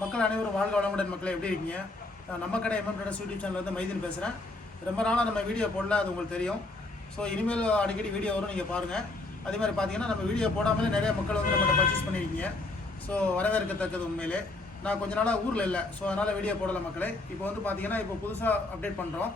மக்கள் அனைவரும் வாழ்க வளமுடன். மக்களை எப்படி இருக்கீங்க? நம்ம கடை எம்எம் ட்ரேடர்ஸ் யூடியூப் சேனல்லேருந்து மைதீன் பேசுகிறேன். ரொம்ப நாளாக நம்ம வீடியோ போடல, அது உங்களுக்கு தெரியும். ஸோ இனிமேல் அடிக்கடி வீடியோ வரும், நீங்கள் பாருங்கள். அதே மாதிரி பார்த்தீங்கன்னா நம்ம வீடியோ போடாமலே நிறைய மக்கள் வந்து நம்மகிட்ட பர்ச்சேஸ் பண்ணியிருக்கீங்க. ஸோ வரவேற்கத்தக்கது. உண்மையிலே நான் கொஞ்ச நாளாக ஊரில் இல்லை, ஸோ அதனால் வீடியோ போடலை மக்களே. இப்போ வந்து பார்த்தீங்கன்னா இப்போ புதுசாக அப்டேட் பண்ணுறோம்.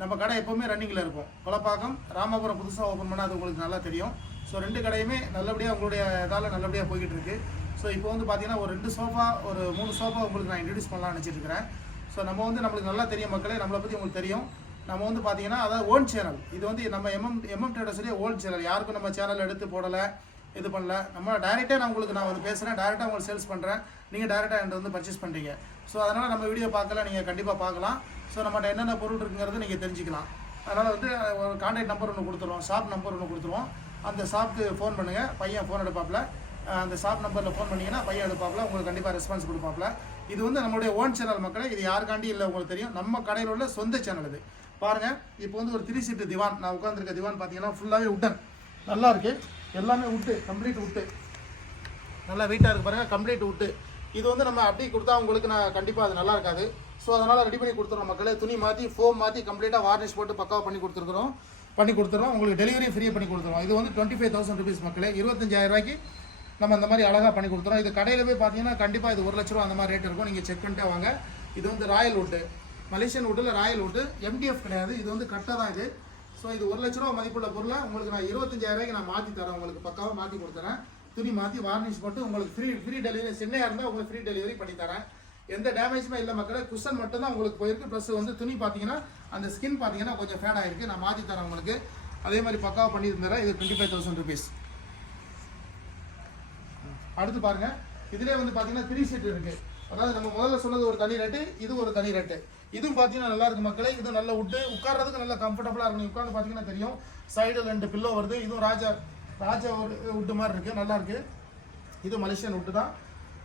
நம்ம கடை எப்போவுமே ரன்னிங்கில் இருக்கும். கொலப்பாக்கம் ராமபுரம் புதுசாக ஓப்பன் பண்ணால் அது உங்களுக்கு நல்லா தெரியும். ஸோ ரெண்டு கடையுமே நல்லபடியாக உங்களுடைய இதால் நல்லபடியாக போய்கிட்டு இருக்குது. ஸோ இப்போ வந்து பார்த்தீங்கன்னா ஒரு 2 சோஃபா ஒரு 3 சோஃபா உங்களுக்கு நான் இன்ட்ரடியூஸ் பண்ணலாம்னு நினச்சிட்டு இருக்கிறேன். ஸோ நம்ம வந்து நம்மளுக்கு நல்லா தெரியும் மக்களே, நம்மளை பற்றி உங்களுக்கு தெரியும். நம்ம வந்து பார்த்தீங்கன்னா அதாவது ஓன் சேனல். இது வந்து நம்ம எம்எம் ட்ரேடர்ஸ்லேயே ஓன் சேனல். யாருக்கும் நம்ம சேனல் எடுத்து போடலை, இது பண்ணல. நம்ம டைரெக்டாக நான் வந்து பேசுகிறேன், டைரெக்டாக உங்களுக்கு சேல்ஸ் பண்ணுறேன். நீங்கள் டைரெக்டாக என்கிட்ட வந்து பர்ச்சேஸ் பண்ணுறீங்க. ஸோ அதனால் நம்ம வீடியோ பார்க்கல, நீங்கள் கண்டிப்பாக பார்க்கலாம். ஸோ நம்மகிட்ட என்னென்ன பொருள் இருக்குங்கிறது நீங்கள் தெரிஞ்சுக்கலாம். அதனால் வந்து ஒரு கான்டாக்ட் நம்பர் ஒன்று கொடுத்துருவோம், ஷாப் நம்பர் ஒன்று கொடுத்துருவோம். அந்த ஷாப்புக்கு ஃபோன் பண்ணுங்கள், பையன் ஃபோன் எடுப்பாப்பில். அந்த ஷாப் நம்பரில் ஃபோன் பண்ணிங்கன்னா பையன் எடுப்பாப்பில், உங்களுக்கு கண்டிப்பாக ரெஸ்பான்ஸ் கொடுப்பாப்பில். இது வந்து நம்மளுடைய ஓன் சேனல் மக்களே. இது யாருக்காண்டி இல்லை உங்களுக்கு தெரியும், நம்ம கடையில் உள்ள சொந்த சேனல் இது. பாருங்கள், இப்போ வந்து ஒரு 3 சீட்டு திவான் நான் உட்காந்துருக்க திவான் பார்த்தீங்கன்னா ஃபுல்லாகவே உட்டன் நல்லா இருக்குது. எல்லாமே உட்டு, கம்ப்ளீட் உட்டு, நல்லா வெயிட்டாக இருக்குது பாருங்கள், கம்ப்ளீட் உட்டு. இது வந்து நம்ம அப்படி கொடுத்தா உங்களுக்கு நான் கண்டிப்பாக அது நல்லா இருக்காது. ஸோ அதனால் ரெடி பண்ணி கொடுத்துருவோம் மக்களே. துணி மாற்றி ஃபோம் மாற்றி கம்ப்ளீட்டாக வார்னிஷ் போட்டு பக்காவாக பண்ணி கொடுத்துருக்குறோம். உங்களுக்கு டெலிவரி ஃப்ரீயாக பண்ணி கொடுத்துருவோம். இது வந்து 25,000 rupees மக்களே. 25,000 ரூபாய்க்கு நம்ம அந்த மாதிரி அழகாக பண்ணி கொடுத்துறோம். இது கடையில் போய் பார்த்தீங்கன்னா கண்டிப்பாக இது 1 லட்ச ரூபா அந்த மாதிரி ரேட் இருக்கும். நீங்கள் செக் பண்ணிட்டே வாங்க. இது வந்து ராயல் வுட்டு, மலேசியன் வுட்டில் ராயல் வுட்டு, MDF கிடையாது. இது வந்து கட்டாக தான் இது. ஸோ இது 1 லட்ச ரூபா மதிப்புள்ள பொருளை உங்களுக்கு நான் 25,000 ரூபாய்க்கு நான் மாற்றி தரேன். உங்களுக்கு பக்காவாக மாற்றி கொடுத்துறேன். துணி மாற்றி வார்னிஷ் போட்டு உங்களுக்கு ஃப்ரீ டெலிவரி. சென்னையாக இருந்தால் உங்களுக்கு ஃப்ரீ டெலிவரி பண்ணி தரேன். எந்த டேமேஜுமே இல்லை மக்களே. குஷன் மட்டும் தான் உங்களுக்கு போயிருக்கு. ப்ளஸ் வந்து துணி பார்த்தீங்கன்னா அந்த ஸ்கின் பார்த்தீங்கன்னா கொஞ்சம் ஃபேட் ஆகிருக்கு. நான் மாற்றி தரேன் உங்களுக்கு. அதே மாதிரி பக்காவாக பண்ணி தரேன். இது 25,000 rupees. அடுத்து பாருங்க, இதுலேயே வந்து பார்த்தீங்கன்னா 3 சீட் இருக்கு. அதாவது நம்ம முதல்ல சொன்னது ஒரு தனி ரேட்டு, இது ஒரு தனி ரேட்டு. இதுவும் பார்த்தீங்கன்னா நல்லா இருக்கு மக்களே. இது நல்ல உட்டு, உட்கார்றதுக்கு நல்லா கம்ஃபர்டபுளாக இருக்கும். உட்காந்து பார்த்தீங்கன்னா தெரியும், சைடு 2 பில்லோ வருது. இதுவும் ராஜா உட்டு மாதிரி இருக்கு, நல்லா இருக்கு. இது மலேசியன் உட்டு தான்.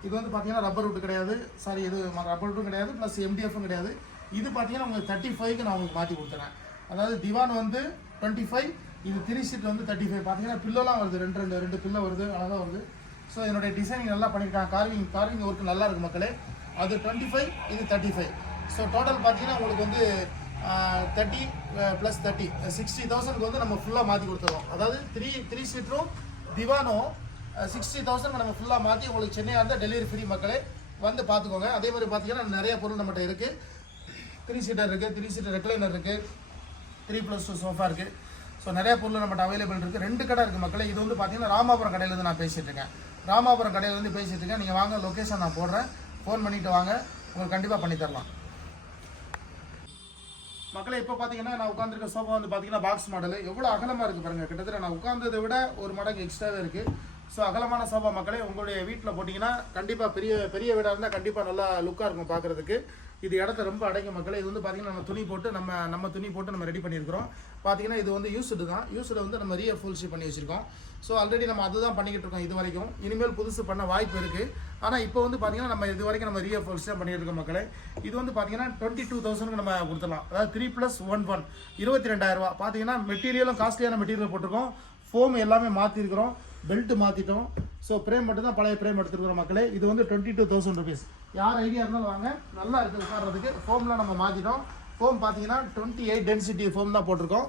இது வந்து பார்த்தீங்கன்னா ரப்பர் உட்டு கிடையாது, சாரி இது ரப்பர் உட்டும் கிடையாது, ப்ளஸ் MDFும் கிடையாது. இது பார்த்தீங்கன்னா உங்களுக்கு 35க்கு நான் உங்களுக்கு மாற்றி கொடுத்துறேன். அதாவது திவான் வந்து 25, இது 3 சீட் வந்து 35. பார்த்தீங்கன்னா பில்லோலாம் வருது, ரெண்டு பில்லோ வருது, அழகாக வருது. ஸோ என்னுடைய டிசைனிங் நல்லா பண்ணியிருக்காங்க. கார்விங் ஒர்க் நல்லா இருக்குது மக்களே. அது 25, இது 35. ஸோ டோட்டல் பார்த்தீங்கன்னா உங்களுக்கு வந்து 30 + 30 60,000க்கு வந்து நம்ம ஃபுல்லாக மாற்றி கொடுத்துருவோம். அதாவது 3 சீட்டரும் திவானும் 60,000 நம்ம ஃபுல்லாக மாற்றி உங்களுக்கு சென்னையாக இருந்தால் டெலிவரி ஃப்ரீ மக்களே. வந்து பார்த்துக்கோங்க. அதே மாதிரி பார்த்தீங்கன்னா நிறைய பொருள் நம்மகிட்ட இருக்குது. 3 சீட்டர் இருக்குது, 3 சீட்டர் ரெக்லைனர் இருக்குது, 3+2 சோஃபா இருக்குது. ஸோ நிறைய பொருள் நம்மகிட்ட அவைலபிள் இருக்குது. 2 கடை இருக்குது மக்களே. இது வந்து பார்த்தீங்கன்னா ராமாபுரம் கடையிலேருந்து நான் பேசிகிட்டு இருக்கேன். ராமாபுரம் கடையிலேருந்து பேசிகிட்டு இருக்கேன். நீங்கள் வாங்க, லொக்கேஷன் நான் போடுறேன், ஃபோன் பண்ணிவிட்டு வாங்க, உங்களுக்கு கண்டிப்பாக பண்ணித்தரலாம் மக்களே. இப்போ பார்த்தீங்கன்னா நான் உட்காந்துருக்க சோஃபா வந்து பார்த்தீங்கன்னா பாக்ஸ் மாடல். எவ்வளோ அகலமாக இருக்குது பாருங்கள். கிட்டத்தட்ட நான் உட்கார்ந்ததை விட ஒரு மடங்கு எக்ஸ்ட்ராவே இருக்குது. ஸோ அகலமான சோஃபா மக்களே. உங்களுடைய வீட்டில் போட்டிங்கன்னா கண்டிப்பாக பெரிய வீடாக இருந்தால் கண்டிப்பாக நல்லா லுக்காக இருக்கும் பார்க்குறதுக்கு. இது இடத்த ரொம்ப அடைக்கும் மக்களே. இது வந்து பார்த்தீங்கன்னா நம்ம துணி போட்டு நம்ம துணி போட்டு நம்ம ரெடி பண்ணியிருக்கிறோம். பார்த்தீங்கன்னா இது வந்து யூஸ்டு தான். யூஸ்டு வந்து நம்ம ரீஃபுல்ஸி பண்ணி வச்சுருக்கோம். ஸோ ஆல்ரெடி நம்ம அதுதான் பண்ணிக்கிட்டு இருக்கோம் இது வரைக்கும். இனிமேல் புதுசு பண்ண வாய்ப்பு இருக்குது. ஆனால் இப்போ வந்து பார்த்தீங்கன்னா நம்ம இது வரைக்கும் நம்ம ரீஃபுல்ஸி தான் பண்ணிட்டு இருக்கோம் மக்களே. இது வந்து பார்த்தீங்கன்னா 22,000க்கு நம்ம கொடுத்துடலாம். அதாவது 3+1 22,000 ரூபா. பார்த்தீங்கன்னா மெட்டீரியலும் காஸ்ட்லியான மெட்டீரியல் போட்டிருக்கோம். ஃபோம் எல்லாமே மாற்றிருக்கிறோம், பெல்ட் மாற்றிட்டோம். ஸோ ஃப்ரேம் மட்டும் தான் பழைய ஃப்ரேம் எடுத்துருக்குறோம் மக்களே. இது வந்து 22,000 rupees. யார் ஐடியா இருந்தாலும் வாங்க, நல்லா இருக்குது உட்கார்றதுக்கு. ஃபோம்லாம் நம்ம மாற்றிட்டோம். ஃபோம் பார்த்தீங்கன்னா 28 டென்சிட்டி ஃபோம் தான் போட்டிருக்கோம்.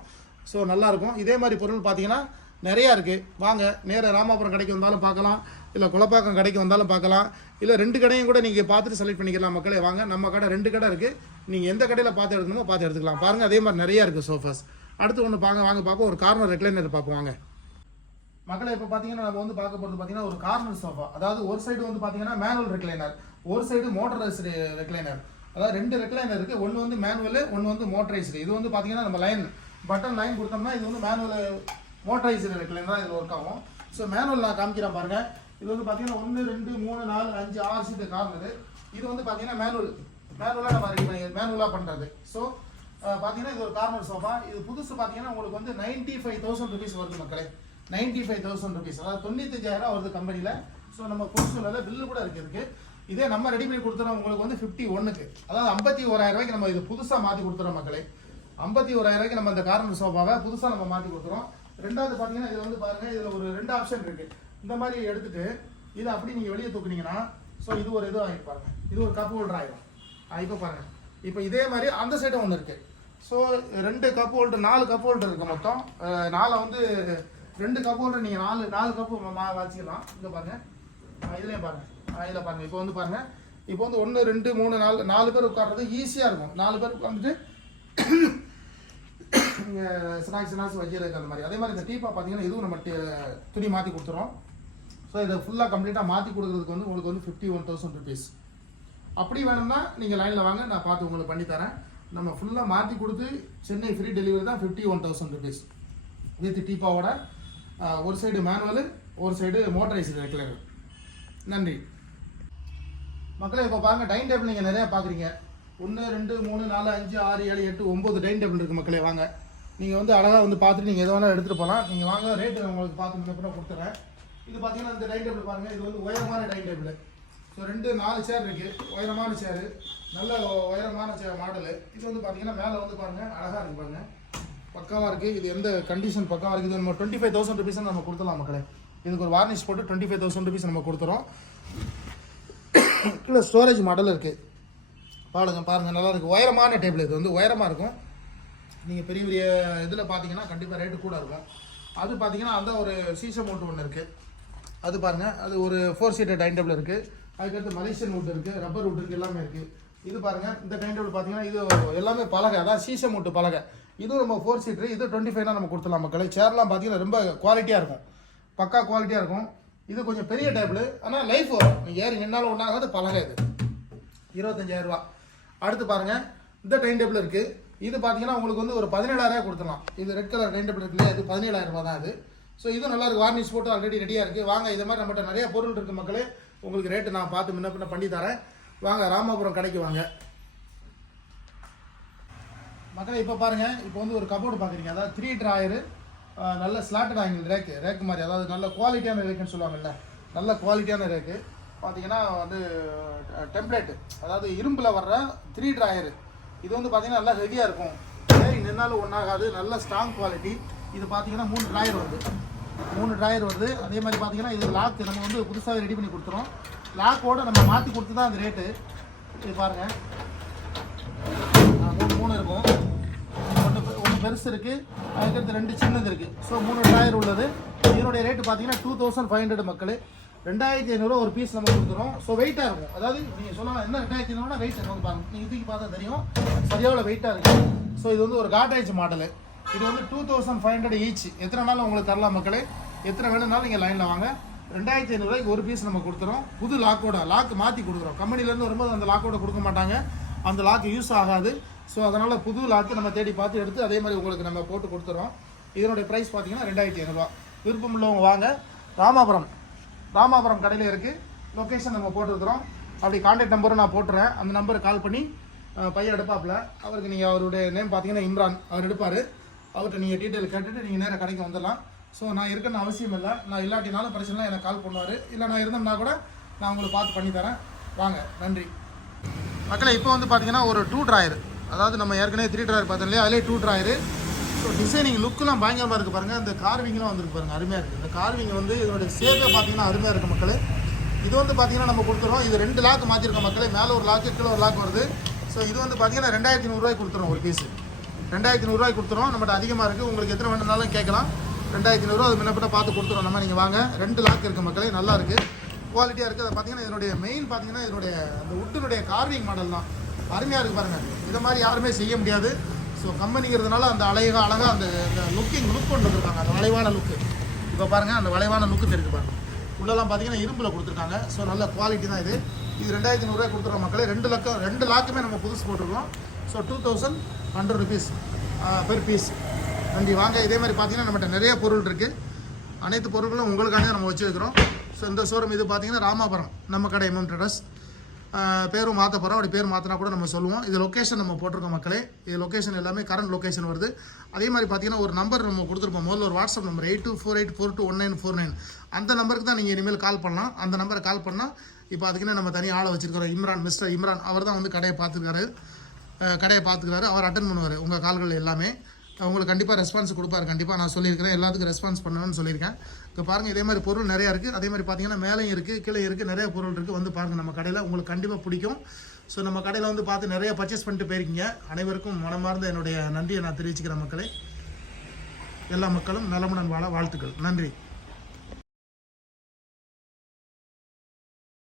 ஸோ நல்லாயிருக்கும். இதே மாதிரி பொருள் பார்த்தீங்கன்னா நிறையா இருக்குது. வாங்க, நேராக ராமாபுரம் கடைக்கு வந்தாலும் பார்க்கலாம், இல்லை குலப்பாக்கம் கடைக்கு வந்தாலும் பார்க்கலாம், இல்லை 2 கடையும் கூட நீங்கள் பார்த்துட்டு செலக்ட் பண்ணிக்கலாம் மக்களே. வாங்க, நம்ம கடை 2 கடை இருக்குது. நீங்கள் எந்த கடையில் பார்த்து எடுக்கணுமோ பார்த்து எடுத்துக்கலாம். பாருங்கள், அதே மாதிரி நிறையா இருக்குது சோஃபாஸ். அடுத்து ஒன்று வாங்க பார்ப்போம். ஒரு கார்னர் ரெக்லைனர் பார்ப்போம் வாங்க மக்களை. இப்போ பார்த்தீங்கன்னா நம்ம வந்து பார்க்க போகிறது பார்த்தீங்கன்னா ஒரு கார்னர் சோஃபா. அதாவது ஒரு சைடு வந்து பார்த்தீங்கன்னா மேனுவல் ரெக்லைனர், ஒரு சைடு மோட்டரைஸ்டு ரெக்லைனர். அதாவது 2 ரெக்லைனர் இருக்குது. ஒன்று வந்து மேனுவல், ஒன்று வந்து மோட்டரைஸ்டு. இது வந்து பார்த்தீங்கன்னா நம்ம பட்டன் லைன் கொடுத்தோம்னா இது வந்து மேனுவல் மோட்டரைஸ்டு ரெக்லைனர் தான் இதில் ஒர்க் ஆகும். ஸோ மேனுவல் நான் காமிக்கிறேன் பாருங்கள். இது வந்து பார்த்தீங்கன்னா 1 2 3 4 5 6 சீட்டு கார்னரு. இது வந்து பார்த்தீங்கன்னா மேனுவலாக நம்ம ரெடி பண்ணி மேனுவலாக பண்ணுறது. ஸோ பார்த்தீங்கன்னா இது ஒரு கார்னர் சோஃபா. இது புதுசு பார்த்தீங்கன்னா உங்களுக்கு வந்து 95,000 rupees வருது மக்களே. 95,000 rupees, அதாவது 95,000 வருது கம்பெனியில். ஸோ நம்ம புதுசுல பில்லு கூட இருக்குது. இதே நம்ம ரெடி பண்ணி கொடுத்துறோம் உங்களுக்கு வந்து 51க்கு, அதாவது 51,000 ரூபாய்க்கு நம்ம இது புதுசாக மாற்றி கொடுத்துறோம் மக்களே. 51,000 ரூபாய்க்கு நம்ம இந்த கார்னர் சோஃபாவை புதுசாக நம்ம மாற்றி கொடுத்துறோம். ரெண்டாவது பார்த்தீங்கன்னா இதில் வந்து பாருங்கள், இதில் ஒரு 2 ஆப்ஷன் இருக்குது. இந்த மாதிரி எடுத்துகிட்டு இதை அப்படி நீங்கள் வெளியே தூக்குனீங்கன்னா ஸோ இது ஒரு இது ஆகிட்டு பாருங்க, இது ஒரு கப் ஹோல்டர் ஆகிடும். இப்போ பாருங்கள், இப்போ இதே மாதிரி அந்த சைடும் ஒன்று இருக்குது. So 2 cup holder 4 cup holder இருக்குது மொத்தம். 4 வந்து 2 கப் ஹோல்டர் நீங்கள் 4 கப்பு வச்சுக்கலாம். இங்கே பாருங்கள், இதுலேயும் பாருங்கள், இதில் பாருங்கள். இப்போ வந்து பாருங்கள், இப்போ வந்து 1 2 3 4 பேர் உட்கார்றது ஈஸியாக இருக்கும். 4 பேர் உட்காந்துட்டு நீங்கள் ஸ்நாக்ஸ் வைக்கிறதுக்கு அந்த மாதிரி. அதே மாதிரி இந்த டீப்பா பார்த்தீங்கன்னா இதுவும் நம்ம துணி மாற்றி கொடுத்துறோம். ஸோ இதை ஃபுல்லாக கம்ப்ளீட்டாக மாற்றி கொடுக்குறதுக்கு வந்து உங்களுக்கு வந்து 51,000 rupees. அப்படி வேணும்னா நீங்கள் லைனில் வாங்க, நான் பார்த்து உங்களுக்கு பண்ணித்தரேன். நம்ம ஃபுல்லாக மாற்றி கொடுத்து சென்னை ஃப்ரீ டெலிவரி தான் 51,000 rupees வித் டீப்பாவோட. ஒரு சைடு மேனுவல், ஒரு சைடு மோட்டரைஸ்டு ரெகுலேட்டர். நன்றி மக்களே. இப்போ பாருங்கள், டைனிங் டேபிள் நீங்கள் நிறையா பார்க்குறீங்க. 1 2 3 4 5 6 7 8 9 டைனிங் டேபிள் இருக்குது மக்களே. வாங்க, நீங்கள் வந்து அழகாக வந்து பார்த்துட்டு நீங்கள் எதை வேணாலும் எடுத்துகிட்டு போகலாம். நீங்கள் வாங்க, ரேட்டு உங்களுக்கு பார்த்து முன்னே கொடுத்துறேன். இது பார்த்தீங்கன்னா இந்த டைனிங் டேபிள் பாருங்கள், இது வந்து உயரமான டைனிங் டேபிள். ஸோ 4 சேர் இருக்குது, உயரமான சேரு, நல்ல உயரமான மாடலு. இது வந்து பார்த்தீங்கன்னா மேலே வந்து பாருங்கள் அழகாக இருக்குது பாருங்கள், பக்காவாக இருக்குது. இது எந்த கண்டிஷன் பக்காவாக இருக்குது. நம்ம 25,000 rupees நம்ம கொடுத்துடலாம் மக்களே. இதுக்கு ஒரு வார்னிஷ் போட்டு 25,000 rupees நம்ம கொடுத்துறோம். கீழே ஸ்டோரேஜ் மாடல் இருக்குது. பாருங்கள் நல்லா இருக்குது. உயரமான டேபிள், இது வந்து உயரமாக இருக்கும். நீங்கள் பெரிய பெரிய இதில் பார்த்தீங்கன்னா கண்டிப்பாக ரேட்டு கூட இருக்கும். அது பார்த்தீங்கன்னா அந்த ஒரு சீசம் மவுண்ட் ஒன்று இருக்குது. அது பாருங்கள், அது ஒரு 4 சீட்டர் டைனிங் டேபிள் இருக்குது. அதுக்கடுத்து மலேசியன் வுட் இருக்குது, ரப்பர் வுட் இருக்குது, எல்லாமே இருக்குது. இது பாருங்கள், இந்த டைனிங் டேபிள் பார்த்தீங்கன்னா இது எல்லாமே பலகை, அதான் சீசம் மவுண்ட் பலகை. இதுவும் நம்ம 4 சீட்ரு, இது 25 நம்ம கொடுத்துடலாம் மக்களே. சேர்லாம் பார்த்தீங்கன்னா ரொம்ப குவாலிட்டியாக இருக்கும், பக்கா குவாலிட்டியாக இருக்கும். இது கொஞ்சம் பெரிய டேபிள், ஆனால் லைஃப் வரும். நீங்கள் ஏறி நின்னாலும் ஒன்றாகாது. பலகை இது 25,000 ரூபா. அடுத்து பாருங்கள், இந்த டைனிங் டேபிள் இருக்குது. இது பார்த்தீங்கன்னா உங்களுக்கு வந்து ஒரு 17,000 கொடுத்துடலாம். இது ரெட் கலர் டைனிங் டேபிள் இருக்குல்ல, இது 17,000 ரூபா தான். இது ஸோ இது நல்லா இருக்குது, வார்னிஷ் போட்டு ஆல்ரெடி ரெடியாக இருக்குது. வாங்க, இது மாதிரி நம்மகிட்ட நிறைய பொருள் இருக்குது மக்களே. உங்களுக்கு ரேட்டு நான் பார்த்து முன்ன பண்ணி தரேன். வாங்க, ராமாபுரம் கடைக்கு வாங்க மக்களே. இப்போ பாருங்கள், இப்போ வந்து ஒரு கபோர்டு பார்க்குறீங்க, அதாவது 3 ட்ராயரு, நல்ல ஸ்லாட்டட் ஆங்கிள் ரேக்கு மாதிரி, அதாவது நல்ல குவாலிட்டியான ரேக்குன்னு சொல்லுவாங்கல்ல, நல்ல குவாலிட்டியான ரேக்கு. பார்த்தீங்கன்னா வந்து டெம்ப்ளேட்டு, அதாவது இரும்பில் வர்ற 3 ட்ராயரு. இது வந்து பார்த்தீங்கன்னா நல்லா ஹெவியாக இருக்கும், சரி நின்னாலும் ஒன்றாகாது, நல்ல ஸ்ட்ராங் குவாலிட்டி. இது பார்த்தீங்கன்னா 3 ட்ராயர் வருது. அதே மாதிரி பார்த்தீங்கன்னா இது லாக் நம்ம வந்து புதுசாகவே ரெடி பண்ணி கொடுத்துறோம். லாக்கோடு நம்ம மாற்றி கொடுத்து தான் அந்த ரேட்டு. இது பாருங்கள், 3 இருக்கும். ஒன்று பெருசு இருக்குது, அதுக்கடுத்து 2 சின்னது இருக்குது. ஸோ 3 ட்ராயர் உள்ளது. இதனுடைய ரேட்டு பார்த்தீங்கன்னா 2,500 மக்கள். 2,500 ஒரு பீஸ் நம்ம கொடுத்துறோம். ஸோ வெயிட்டாக இருக்கும், அதாவது நீங்கள் சொல்லலாம் என்ன 2,500 வெயிட் வந்து பாருங்கள், நீங்கள் தூக்கி பார்த்தா தெரியும் சரியாவில் வெயிட்டாக இருக்குது. ஸோ இது வந்து ஒரு காட்ரேஜ் மாடலு. இது வந்து 2,500 ஈச். எத்தனை நாள் உங்களுக்கு தரலாம் மக்களே, எத்தனை வேணும்னாலும் நீங்கள் லைனில் வாங்க. 2,500 ரூபாய்க்கு ஒரு பீஸ் நம்ம கொடுத்துறோம். புது லாக்கோட, லாக் மாற்றி கொடுக்குறோம். கம்பெனிலேருந்து வரும்போது அந்த லாக்கோட கொடுக்க மாட்டாங்க, அந்த லாக் யூஸ் ஆகாது. ஸோ அதனால் புது லாக்கு நம்ம தேடி பார்த்து எடுத்து அதே மாதிரி உங்களுக்கு நம்ம போட்டு கொடுத்துறோம். இதனுடைய ப்ரைஸ் பார்த்தீங்கன்னா 2,500 ரூபா. விருப்பம் உள்ளவங்க வாங்க. ராமாபுரம் கடையில் இருக்குது. லொக்கேஷன் நம்ம போட்டுருக்குறோம். அப்படி கான்டாக்ட் நம்பரும் நான் போட்டுறேன். அந்த நம்பருக்கு கால் பண்ணி பையன் எடுப்பாப்பில். அவருக்கு நீங்கள் அவருடைய நேம் பார்த்தீங்கன்னா இம்ரான், அவர் எடுப்பார். அவர்கிட்ட நீங்கள் டீட்டெயில் கேட்டுட்டு நீங்கள் நேராக கடைக்கு வந்துடலாம். ஸோ நான் இருக்கணும்னு அவசியம் இல்லை, நான் இல்லாட்டினாலும் பிரச்சனை எனக்கு கால் பண்ணுவார். இல்லை நான் இருந்தோம்னா கூட நான் உங்களுக்கு பார்த்து பண்ணித்தரேன். வாங்க, நன்றி மக்களை. இப்போ வந்து பார்த்தீங்கன்னா ஒரு 2 ட்ராயர், அதாவது நம்ம ஏற்கனவே 3 ட்ராயர் பார்த்தோம் இல்லையா, அதிலே 2 ட்ராயரு. ஸோ டிசைனிங் லுக்கெலாம் பயங்கரமாக இருக்குது பாருங்கள். இந்த கார்விங்லாம் வந்துருக்கு பாருங்கள், அருமையாக இருக்குது. இந்த கார்விங் வந்து இதனுடைய ஷேப்பே பார்த்தீங்கன்னா அருமையாக இருக்குது மக்களே. இது வந்து பார்த்தீங்கன்னா நம்ம கொடுத்துருவோம். இது 2 லாக் மாற்றிருக்கோம் மக்களே. மேலே ஒரு லாக்கு, கீழே ஒரு லாக் வருது. ஸோ இது வந்து பார்த்தீங்கன்னா 2,500 ரூபாய்க்கு கொடுத்துருவோம். ஒரு பீஸு 2,500 ரூபாய்க்கு கொடுத்துருவோம். நம்மகிட்ட அதிகமாக இருக்குது, உங்களுக்கு எத்தனை வேணுனாலும் கேட்கலாம். 2,500 ரூபா அது முன்னப்பட்ட பார்த்து கொடுத்துருவோம் நம்ம. நீங்கள் வாங்க. 2 லாக் இருக்குது மக்களே, நல்லா இருக்குது, குவாலிட்டியாக இருக்குது. அதை பார்த்தீங்கன்னா இதனுடைய மெயின் பார்த்தீங்கன்னா இதனுடைய அந்த உட்டினுடைய கார்விங் மாடல் தான் அருமையாக இருக்குது பாருங்கள். இதை மாதிரி யாருமே செய்ய முடியாது. ஸோ கம்பெனிங்கிறதுனால அந்த அழகாக அந்த லுக் கொண்டு வந்திருக்காங்க, அந்த வளைவான லுக்கு. இப்போ பாருங்கள், அந்த வளைவான லுக்கு தெரியுது பாருங்கள். உள்ளெல்லாம் பார்த்தீங்கன்னா இரும்பில் கொடுத்துருக்காங்க. ஸோ நல்ல குவாலிட்டி தான் இது. இது 2,500 ரூபாய் கொடுத்துருவோம் மக்களே. 2 லாக்குமே நம்ம புதுசு போட்டிருக்கோம். So 2,100 rupees per piece. நன்றி. வாங்க. இதே மாதிரி பார்த்தீங்கன்னா நம்மகிட்ட நிறைய பொருள் இருக்குது. அனைத்து பொருட்களும் உங்களுக்காக நம்ம வச்சு வைக்கிறோம். ஸோ இந்த ஷோரூம் இது பார்த்தீங்கன்னா ராமாபுரம், நம்ம கடை MM Traders. பேரும் மாற்ற போகிறோம், அப்படி பேர் மாற்றினா கூட நம்ம சொல்லுவோம். இது லொக்கேஷன் நம்ம போட்டிருக்கோம் மக்களே. இது லொக்கேஷன் எல்லாமே கரண்ட் லொக்கேஷன் வருது. அதே மாதிரி பார்த்தீங்கன்னா ஒரு நம்பர் நம்ம கொடுத்துருப்போம், முதல்ல ஒரு வாட்ஸ்அப் நம்பர் 8248421949. அந்த நம்பருக்கு தான் நீங்கள் இனிமேல் கால் பண்ணலாம். அந்த நம்பரை கால் பண்ணால் இப்போ அதுக்குன்னு நம்ம தனியாக ஆளை வச்சுருக்கிறோம். மிஸ்டர் இம்ரான் அவர் தான் வந்து கடையை பார்த்துக்கிறாரு. அவர் அட்டன் பண்ணுவார் உங்கள் கால்கள் எல்லாமே. உங்களுக்கு கண்டிப்பாக ரெஸ்பான்ஸ் கொடுப்பாரு. கண்டிப்பாக நான் சொல்லியிருக்கிறேன், எல்லாத்துக்கும் ரெஸ்பான்ஸ் பண்ணணும்னு சொல்லியிருக்கேன். இப்போ பாருங்கள், இதே மாதிரி பொருள் நிறையா இருக்குது. அதே மாதிரி பார்த்தீங்கன்னா மேலேயும் இருக்குது, கீழே இருக்குது, நிறைய பொருள் இருக்குது. வந்து பாருங்கள் நம்ம கடையில், உங்களுக்கு கண்டிப்பாக பிடிக்கும். ஸோ நம்ம கடையில் வந்து பார்த்து நிறைய பர்ச்சேஸ் பண்ணிட்டு போயிருக்கீங்க. அனைவருக்கும் மனமார்ந்த என்னுடைய நன்றியை நான் தெரிவிச்சுக்கிறேன். மக்களே, எல்லா மக்களும் நலமுடன் வாழ வாழ்த்துக்கள். நன்றி.